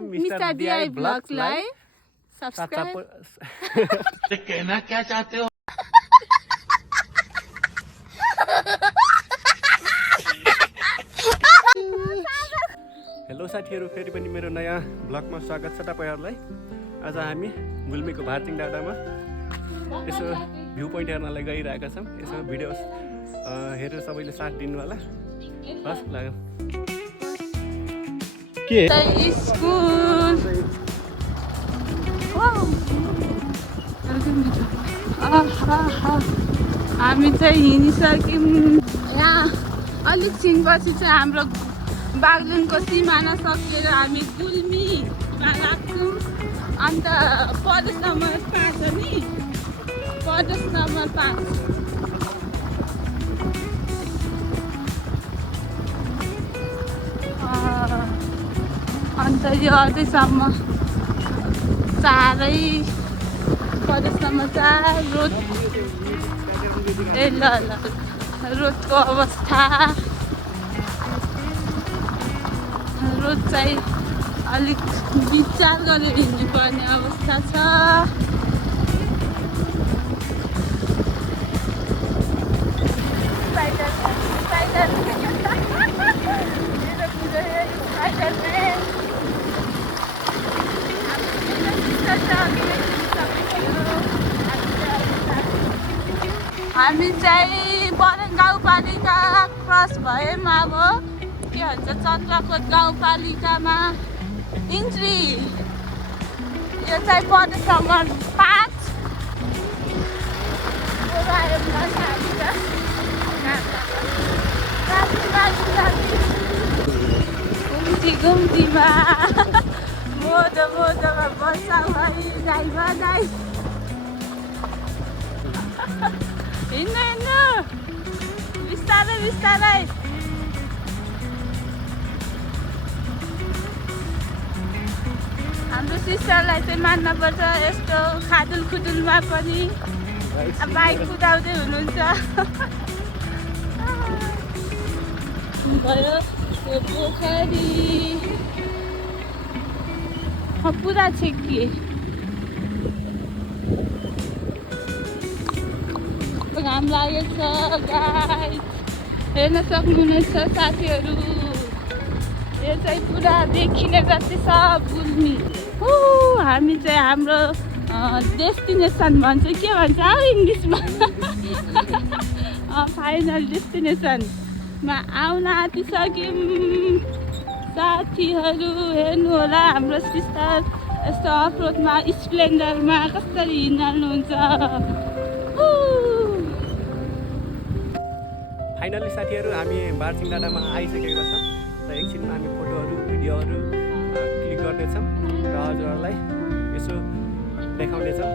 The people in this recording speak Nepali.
Mister DI ब्लग्सलाई subscribe. कहना क्या चाहते हो? हेलो साथीहरू, फेरि पनि मेरो नयाँ ब्लगमा स्वागत छ तपाईँहरूलाई। आज हामी गुल्मीको भारतिङ डाँडामा यसो भ्यू पोइन्ट हेर्नलाई गइरहेका छौँ। यसो भिडियो हेरेर सबैले साथ दिनु होला। हस् लाग्यो के स्कुल हामी चाहिँ हिँडिसक्यौँ। यहाँ अलिक छिनपछि चाहिँ हाम्रो बागलुङको सिमाना सकिएर हामी गुल्मीमा लाग्छौँ। अन्त प्रदेश नम्बर 5 हो नि, प्रदेश नम्बर 5। अन्त यो अझैसम्म चारै प्रदेश नम्बर 4 रोड। ए ल रोडको अवस्था, रोड चाहिँ अलिक विचार गरेर हिँड्नुपर्ने अवस्था छ। हामी चाहिँ बरेङ गाउँपालिका क्रस भयौँ। अब के भन्छ चन्द्रकोट गाउँपालिकामा इन्ट्री। यो चाहिँ प्रदेश नम्बर 5। घुम्तीमा मोजोमा बस्छ भाइ गाईमा गाई। हिँड्नु बिस्तारै बिस्तारै। हाम्रो सिस्टरलाई चाहिँ मान्नुपर्छ, यस्तो खाडुल खुडुलमा पनि बाइक कुदाउँदै हुनुहुन्छ। भयो यो पोखरी पुरा छेकिए। घाम लागेको छ गाइस, हेर्न सक्नुहुनेछ साथीहरू। यो चाहिँ पुरा देखिने जति छ गुल्मी। हामी चाहिँ हाम्रो डेस्टिनेसन भन्छ, के भन्छ हौ इङ्ग्लिसमा, फाइनल डेस्टिनेसनमा आउन आँटिसक्यौँ। साथीहरू हेर्नु होला, हाम्रो सिस्टर यस्तो अफरोडमा स्प्लेन्डरमा कसरी हिँड्नुहुन्छ। फाइनली साथीहरू हामी भारतिङ डाँडामा आइसकेका छौँ। र एकछिनमा हामी फोटोहरू भिडियोहरू क्लिक गर्नेछौँ र हजुरहरूलाई यसो देखाउनेछौँ।